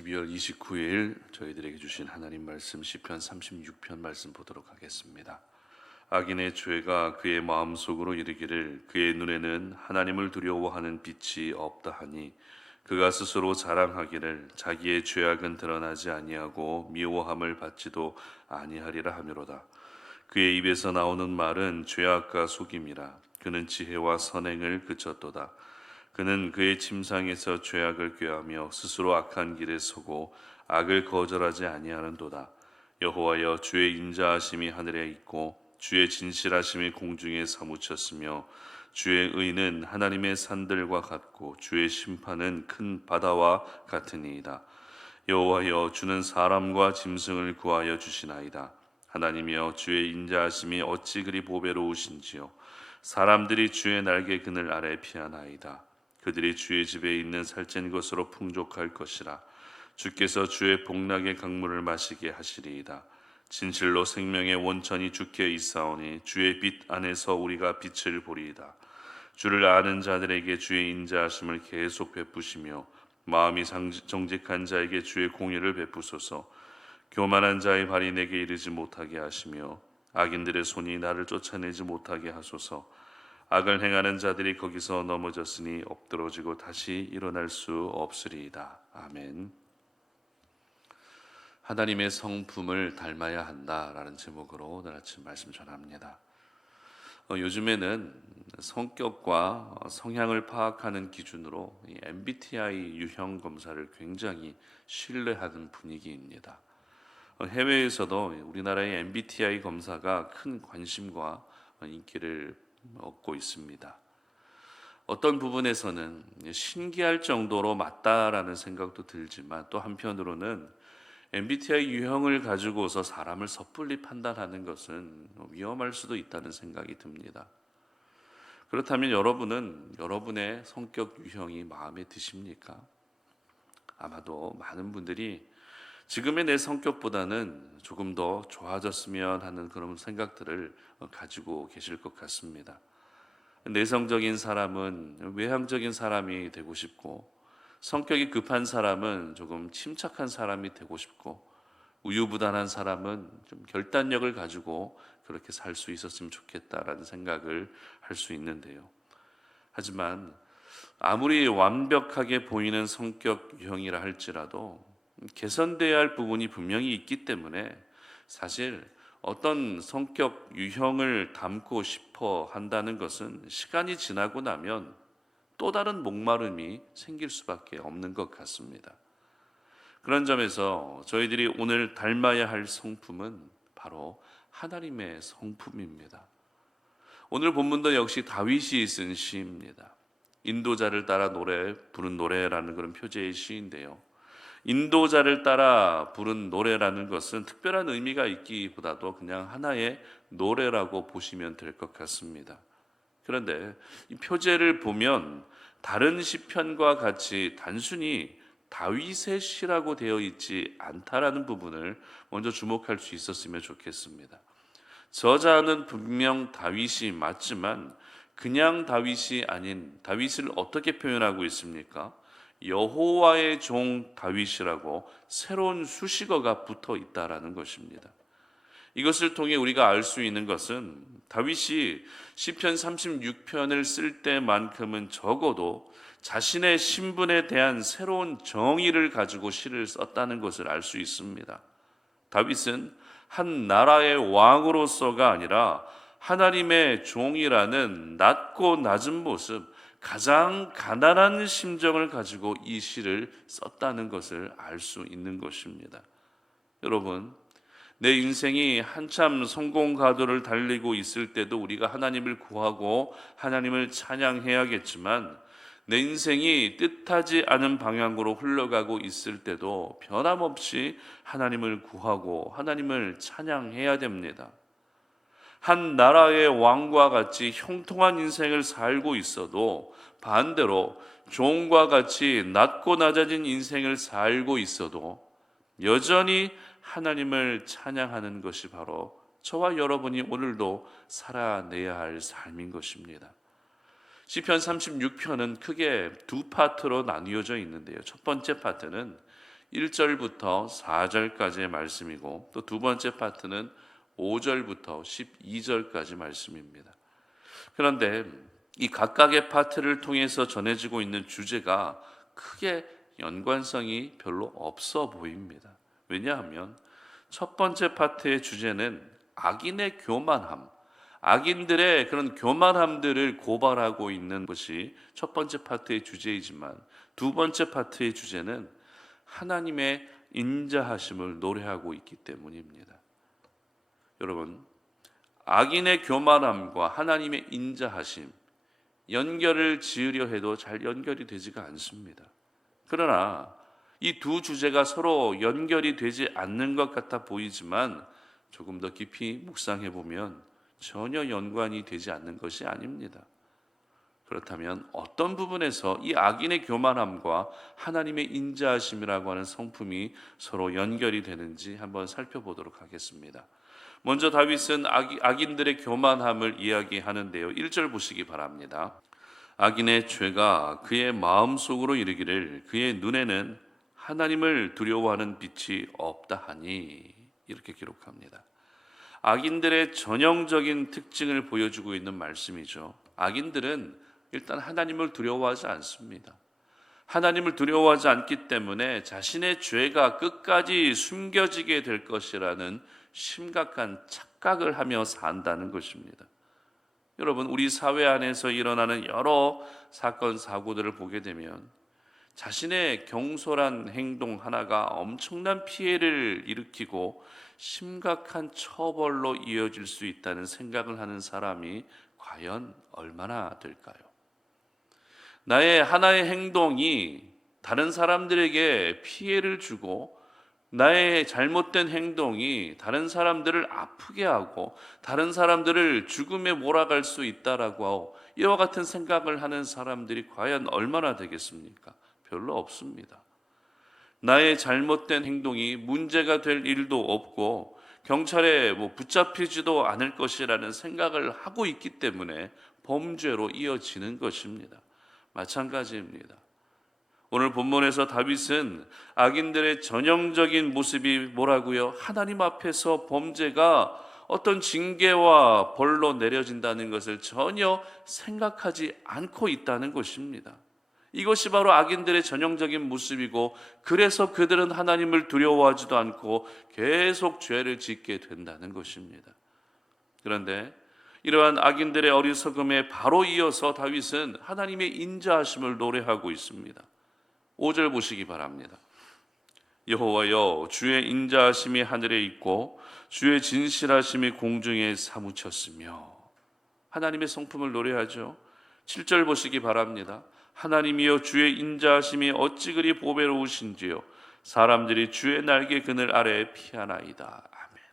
12월 29일 저희들에게 주신 하나님 말씀 시편 36편 말씀 보도록 하겠습니다. 악인의 죄가 그의 마음속으로 이르기를 그의 눈에는 하나님을 두려워하는 빛이 없다 하니 그가 스스로 자랑하기를 자기의 죄악은 드러나지 아니하고 미워함을 받지도 아니하리라 하미로다. 그의 입에서 나오는 말은 죄악과 속임이라. 그는 지혜와 선행을 그쳤도다. 그는 그의 침상에서 죄악을 꾀하며 스스로 악한 길에 서고 악을 거절하지 아니하는도다. 여호와여, 주의 인자하심이 하늘에 있고 주의 진실하심이 공중에 사무쳤으며 주의 의는 하나님의 산들과 같고 주의 심판은 큰 바다와 같으니이다. 여호와여, 주는 사람과 짐승을 구하여 주시나이다. 하나님이여, 주의 인자하심이 어찌 그리 보배로우신지요. 사람들이 주의 날개 그늘 아래 피하나이다. 그들이 주의 집에 있는 살찐 것으로 풍족할 것이라. 주께서 주의 복락의 강물을 마시게 하시리이다. 진실로 생명의 원천이 주께 있사오니 주의 빛 안에서 우리가 빛을 보리이다. 주를 아는 자들에게 주의 인자하심을 계속 베푸시며 마음이 정직한 자에게 주의 공의를 베푸소서. 교만한 자의 발이 내게 이르지 못하게 하시며 악인들의 손이 나를 쫓아내지 못하게 하소서. 악을 행하는 자들이 거기서 넘어졌으니 엎드러지고 다시 일어날 수 없으리이다. 아멘. 하나님의 성품을 닮아야 한다라는 제목으로 오늘 아침 말씀 전합니다. 요즘에는 성격과 성향을 파악하는 기준으로 이 MBTI 유형 검사를 굉장히 신뢰하는 분위기입니다. 해외에서도 우리나라의 MBTI 검사가 큰 관심과 인기를 얻고 있습니다. 어떤 부분에서는 신기할 정도로 맞다라는 생각도 들지만 또 한편으로는 MBTI 유형을 가지고서 사람을 섣불리 판단하는 것은 위험할 수도 있다는 생각이 듭니다. 그렇다면 여러분은 여러분의 성격 유형이 마음에 드십니까? 아마도 많은 분들이 지금의 내 성격보다는 조금 더 좋아졌으면 하는 그런 생각들을 가지고 계실 것 같습니다. 내성적인 사람은 외향적인 사람이 되고 싶고, 성격이 급한 사람은 조금 침착한 사람이 되고 싶고, 우유부단한 사람은 좀 결단력을 가지고 그렇게 살 수 있었으면 좋겠다라는 생각을 할 수 있는데요. 하지만 아무리 완벽하게 보이는 성격 유형이라 할지라도 개선돼야 할 부분이 분명히 있기 때문에 사실 어떤 성격 유형을 담고 싶어 한다는 것은 시간이 지나고 나면 또 다른 목마름이 생길 수밖에 없는 것 같습니다. 그런 점에서 저희들이 오늘 닮아야 할 성품은 바로 하나님의 성품입니다. 오늘 본문도 역시 다윗이 쓴 시입니다. 인도자를 따라 부른 노래라는 그런 표제의 시인데요. 인도자를 따라 부른 노래라는 것은 특별한 의미가 있기보다도 그냥 하나의 노래라고 보시면 될 것 같습니다. 그런데 이 표제를 보면 다른 시편과 같이 단순히 다윗의 시라고 되어 있지 않다라는 부분을 먼저 주목할 수 있었으면 좋겠습니다. 저자는 분명 다윗이 맞지만 그냥 다윗이 아닌, 다윗을 어떻게 표현하고 있습니까? 여호와의 종 다윗이라고 새로운 수식어가 붙어 있다라는 것입니다. 이것을 통해 우리가 알 수 있는 것은 다윗이 시편 36편을 쓸 때만큼은 적어도 자신의 신분에 대한 새로운 정의를 가지고 시를 썼다는 것을 알 수 있습니다. 다윗은 한 나라의 왕으로서가 아니라 하나님의 종이라는 낮고 낮은 모습, 가장 가난한 심정을 가지고 이 시를 썼다는 것을 알 수 있는 것입니다. 여러분, 내 인생이 한참 성공 가도를 달리고 있을 때도 우리가 하나님을 구하고 하나님을 찬양해야겠지만, 내 인생이 뜻하지 않은 방향으로 흘러가고 있을 때도 변함없이 하나님을 구하고 하나님을 찬양해야 됩니다. 한 나라의 왕과 같이 형통한 인생을 살고 있어도 반대로 종과 같이 낮고 낮아진 인생을 살고 있어도 여전히 하나님을 찬양하는 것이 바로 저와 여러분이 오늘도 살아내야 할 삶인 것입니다. 시편 36편은 크게 두 파트로 나뉘어져 있는데요. 첫 번째 파트는 1절부터 4절까지의 말씀이고, 또 두 번째 파트는 5절부터 12절까지 말씀입니다. 그런데 이 각각의 파트를 통해서 전해지고 있는 주제가 크게 연관성이 별로 없어 보입니다. 왜냐하면 첫 번째 파트의 주제는 악인의 교만함, 악인들의 그런 교만함들을 고발하고 있는 것이 첫 번째 파트의 주제이지만, 두 번째 파트의 주제는 하나님의 인자하심을 노래하고 있기 때문입니다. 여러분, 악인의 교만함과 하나님의 인자하심, 연결을 지으려 해도 잘 연결이 되지가 않습니다. 그러나 이 두 주제가 서로 연결이 되지 않는 것 같아 보이지만, 조금 더 깊이 묵상해 보면 전혀 연관이 되지 않는 것이 아닙니다. 그렇다면 어떤 부분에서 이 악인의 교만함과 하나님의 인자하심이라고 하는 성품이 서로 연결이 되는지 한번 살펴보도록 하겠습니다. 먼저 다윗은 악인들의 교만함을 이야기하는데요. 1절 보시기 바랍니다. 악인의 죄가 그의 마음속으로 이르기를 그의 눈에는 하나님을 두려워하는 빛이 없다 하니, 이렇게 기록합니다. 악인들의 전형적인 특징을 보여주고 있는 말씀이죠. 악인들은 일단 하나님을 두려워하지 않습니다. 하나님을 두려워하지 않기 때문에 자신의 죄가 끝까지 숨겨지게 될 것이라는 심각한 착각을 하며 산다는 것입니다. 여러분, 우리 사회 안에서 일어나는 여러 사건, 사고들을 보게 되면 자신의 경솔한 행동 하나가 엄청난 피해를 일으키고 심각한 처벌로 이어질 수 있다는 생각을 하는 사람이 과연 얼마나 될까요? 나의 하나의 행동이 다른 사람들에게 피해를 주고, 나의 잘못된 행동이 다른 사람들을 아프게 하고 다른 사람들을 죽음에 몰아갈 수 있다라고 하고, 이와 같은 생각을 하는 사람들이 과연 얼마나 되겠습니까? 별로 없습니다. 나의 잘못된 행동이 문제가 될 일도 없고 경찰에 붙잡히지도 않을 것이라는 생각을 하고 있기 때문에 범죄로 이어지는 것입니다. 마찬가지입니다. 오늘 본문에서 다윗은 악인들의 전형적인 모습이 뭐라고요? 하나님 앞에서 범죄가 어떤 징계와 벌로 내려진다는 것을 전혀 생각하지 않고 있다는 것입니다. 이것이 바로 악인들의 전형적인 모습이고, 그래서 그들은 하나님을 두려워하지도 않고 계속 죄를 짓게 된다는 것입니다. 그런데 이러한 악인들의 어리석음에 바로 이어서 다윗은 하나님의 인자하심을 노래하고 있습니다. 5절 보시기 바랍니다. 여호와여, 주의 인자하심이 하늘에 있고 주의 진실하심이 공중에 사무쳤으며. 하나님의 성품을 노래하죠. 7절 보시기 바랍니다. 하나님이여, 주의 인자하심이 어찌 그리 보배로우신지요, 사람들이 주의 날개 그늘 아래에 피하나이다. 아멘.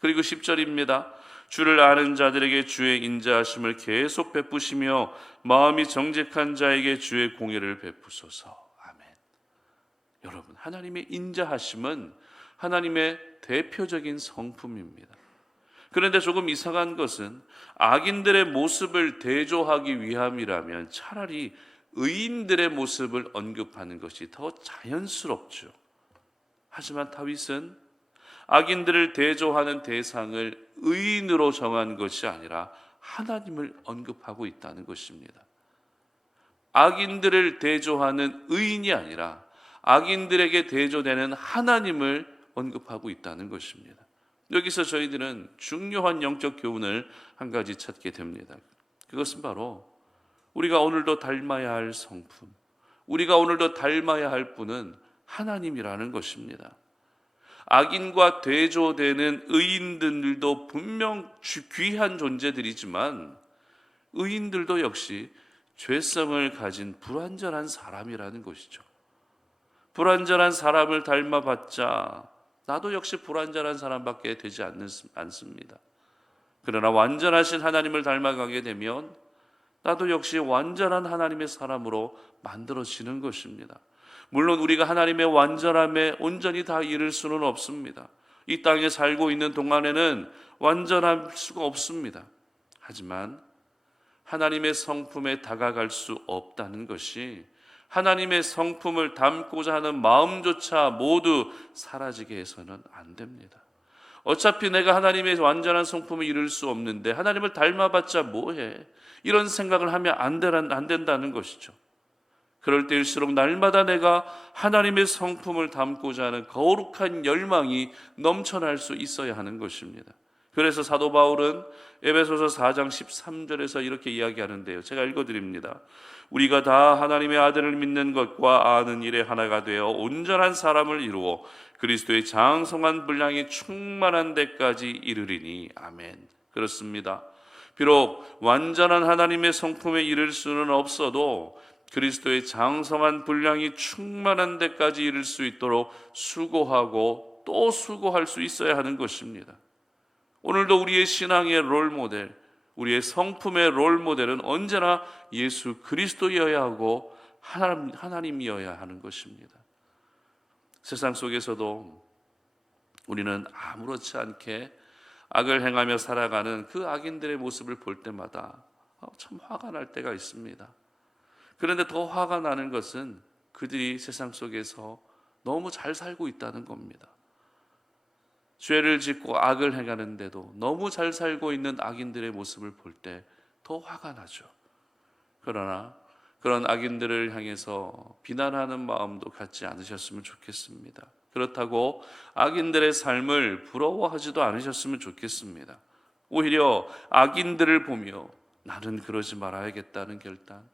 그리고 10절입니다. 주를 아는 자들에게 주의 인자하심을 계속 베푸시며 마음이 정직한 자에게 주의 공의를 베푸소서. 아멘. 여러분, 하나님의 인자하심은 하나님의 대표적인 성품입니다. 그런데 조금 이상한 것은 악인들의 모습을 대조하기 위함이라면 차라리 의인들의 모습을 언급하는 것이 더 자연스럽죠. 하지만 다윗은 악인들을 대조하는 대상을 의인으로 정한 것이 아니라 하나님을 언급하고 있다는 것입니다. 악인들을 대조하는 의인이 아니라 악인들에게 대조되는 하나님을 언급하고 있다는 것입니다. 여기서 저희들은 중요한 영적 교훈을 한 가지 찾게 됩니다. 그것은 바로 우리가 오늘도 닮아야 할 성품, 우리가 오늘도 닮아야 할 분은 하나님이라는 것입니다. 악인과 대조되는 의인들도 분명 귀한 존재들이지만 의인들도 역시 죄성을 가진 불완전한 사람이라는 것이죠. 불완전한 사람을 닮아봤자 나도 역시 불완전한 사람밖에 되지 않습니다. 그러나 완전하신 하나님을 닮아가게 되면 나도 역시 완전한 하나님의 사람으로 만들어지는 것입니다. 물론 우리가 하나님의 완전함에 온전히 다 이룰 수는 없습니다. 이 땅에 살고 있는 동안에는 완전할 수가 없습니다. 하지만 하나님의 성품에 다가갈 수 없다는 것이 하나님의 성품을 담고자 하는 마음조차 모두 사라지게 해서는 안 됩니다. 어차피 내가 하나님의 완전한 성품을 이룰 수 없는데 하나님을 닮아봤자 뭐해? 이런 생각을 하면 안 된다는 것이죠. 그럴 때일수록 날마다 내가 하나님의 성품을 담고자 하는 거룩한 열망이 넘쳐날 수 있어야 하는 것입니다. 그래서 사도 바울은 에베소서 4장 13절에서 이렇게 이야기하는데요. 제가 읽어드립니다. 우리가 다 하나님의 아들을 믿는 것과 아는 일에 하나가 되어 온전한 사람을 이루어 그리스도의 장성한 분량이 충만한 데까지 이르리니 아멘. 그렇습니다. 비록 완전한 하나님의 성품에 이를 수는 없어도 그리스도의 장성한 분량이 충만한 데까지 이를 수 있도록 수고하고 또 수고할 수 있어야 하는 것입니다. 오늘도 우리의 신앙의 롤모델, 우리의 성품의 롤모델은 언제나 예수 그리스도여야 하고 하나님이어야 하는 것입니다. 세상 속에서도 우리는 아무렇지 않게 악을 행하며 살아가는 그 악인들의 모습을 볼 때마다 참 화가 날 때가 있습니다. 그런데 더 화가 나는 것은 그들이 세상 속에서 너무 잘 살고 있다는 겁니다. 죄를 짓고 악을 행하는데도 너무 잘 살고 있는 악인들의 모습을 볼 때 더 화가 나죠. 그러나 그런 악인들을 향해서 비난하는 마음도 갖지 않으셨으면 좋겠습니다. 그렇다고 악인들의 삶을 부러워하지도 않으셨으면 좋겠습니다. 오히려 악인들을 보며 나는 그러지 말아야겠다는 결단,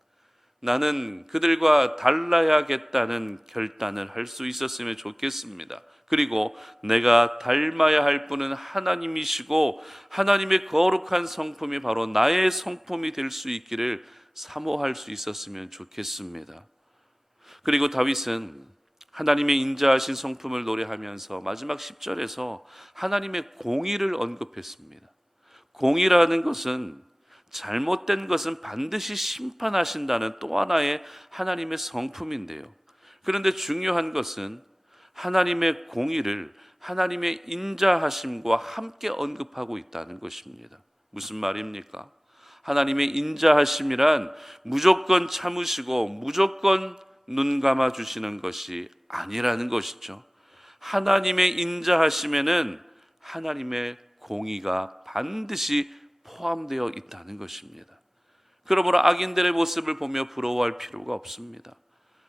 나는 그들과 달라야겠다는 결단을 할 수 있었으면 좋겠습니다. 그리고 내가 닮아야 할 분은 하나님이시고 하나님의 거룩한 성품이 바로 나의 성품이 될 수 있기를 사모할 수 있었으면 좋겠습니다. 그리고 다윗은 하나님의 인자하신 성품을 노래하면서 마지막 10절에서 하나님의 공의를 언급했습니다. 공의라는 것은 잘못된 것은 반드시 심판하신다는 또 하나의 하나님의 성품인데요. 그런데 중요한 것은 하나님의 공의를 하나님의 인자하심과 함께 언급하고 있다는 것입니다. 무슨 말입니까? 하나님의 인자하심이란 무조건 참으시고 무조건 눈 감아 주시는 것이 아니라는 것이죠. 하나님의 인자하심에는 하나님의 공의가 반드시 포함되어 있다는 것입니다. 그러므로 악인들의 모습을 보며 부러워할 필요가 없습니다.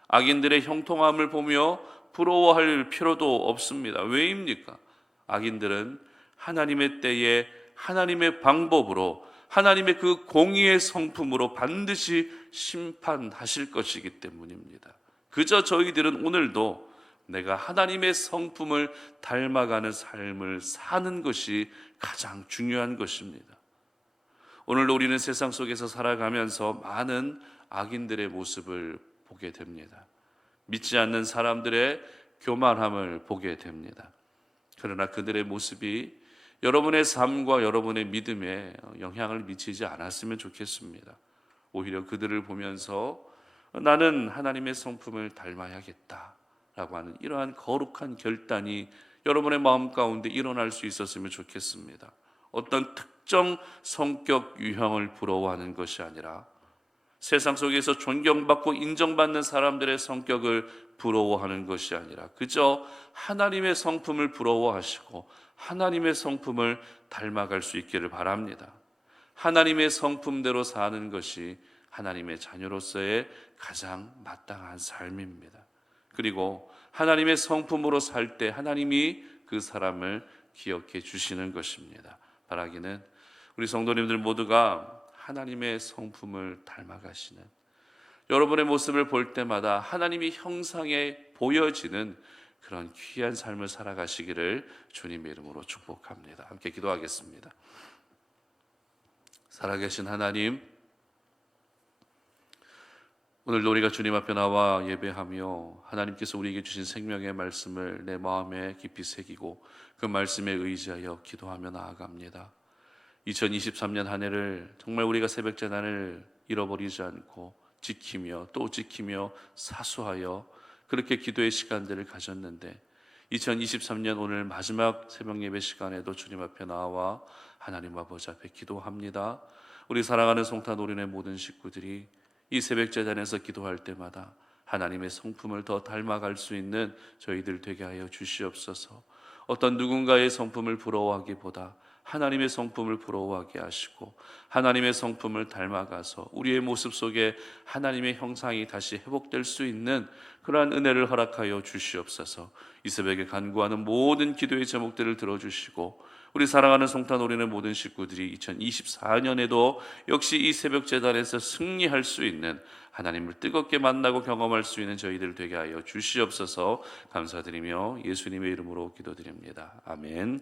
악인들의 형통함을 보며 부러워할 필요도 없습니다. 왜입니까? 악인들은 하나님의 때에 하나님의 방법으로 하나님의 그 공의의 성품으로 반드시 심판하실 것이기 때문입니다. 그저 저희들은 오늘도 내가 하나님의 성품을 닮아가는 삶을 사는 것이 가장 중요한 것입니다. 오늘도 우리는 세상 속에서 살아가면서 많은 악인들의 모습을 보게 됩니다. 믿지 않는 사람들의 교만함을 보게 됩니다. 그러나 그들의 모습이 여러분의 삶과 여러분의 믿음에 영향을 미치지 않았으면 좋겠습니다. 오히려 그들을 보면서 나는 하나님의 성품을 닮아야겠다라고 하는 이러한 거룩한 결단이 여러분의 마음 가운데 일어날 수 있었으면 좋겠습니다. 어떤 특정 성격 유형을 부러워하는 것이 아니라 세상 속에서 존경받고 인정받는 사람들의 성격을 부러워하는 것이 아니라 그저 하나님의 성품을 부러워하시고 하나님의 성품을 닮아갈 수 있기를 바랍니다. 하나님의 성품대로 사는 것이 하나님의 자녀로서의 가장 마땅한 삶입니다. 그리고 하나님의 성품으로 살 때 하나님이 그 사람을 기억해 주시는 것입니다. 바라기는 우리 성도님들 모두가 하나님의 성품을 닮아가시는, 여러분의 모습을 볼 때마다 하나님이 형상에 보여지는 그런 귀한 삶을 살아가시기를 주님의 이름으로 축복합니다. 함께 기도하겠습니다. 살아계신 하나님, 오늘도 우리가 주님 앞에 나와 예배하며 하나님께서 우리에게 주신 생명의 말씀을 내 마음에 깊이 새기고 그 말씀에 의지하여 기도하며 나아갑니다. 2023년 한 해를 정말 우리가 새벽제단을 잃어버리지 않고 지키며 또 지키며 사수하여 그렇게 기도의 시간들을 가졌는데 2023년 오늘 마지막 새벽 예배 시간에도 주님 앞에 나와 하나님 아버지 앞에 기도합니다. 우리 사랑하는 송탄 오륜의 모든 식구들이 이 새벽제단에서 기도할 때마다 하나님의 성품을 더 닮아갈 수 있는 저희들 되게 하여 주시옵소서. 어떤 누군가의 성품을 부러워하기보다 하나님의 성품을 부러워하게 하시고 하나님의 성품을 닮아가서 우리의 모습 속에 하나님의 형상이 다시 회복될 수 있는 그러한 은혜를 허락하여 주시옵소서. 이 새벽에 간구하는 모든 기도의 제목들을 들어주시고 우리 사랑하는 성탄오리의 모든 식구들이 2024년에도 역시 이 새벽 제단에서 승리할 수 있는 하나님을 뜨겁게 만나고 경험할 수 있는 저희들 되게 하여 주시옵소서. 감사드리며 예수님의 이름으로 기도드립니다. 아멘.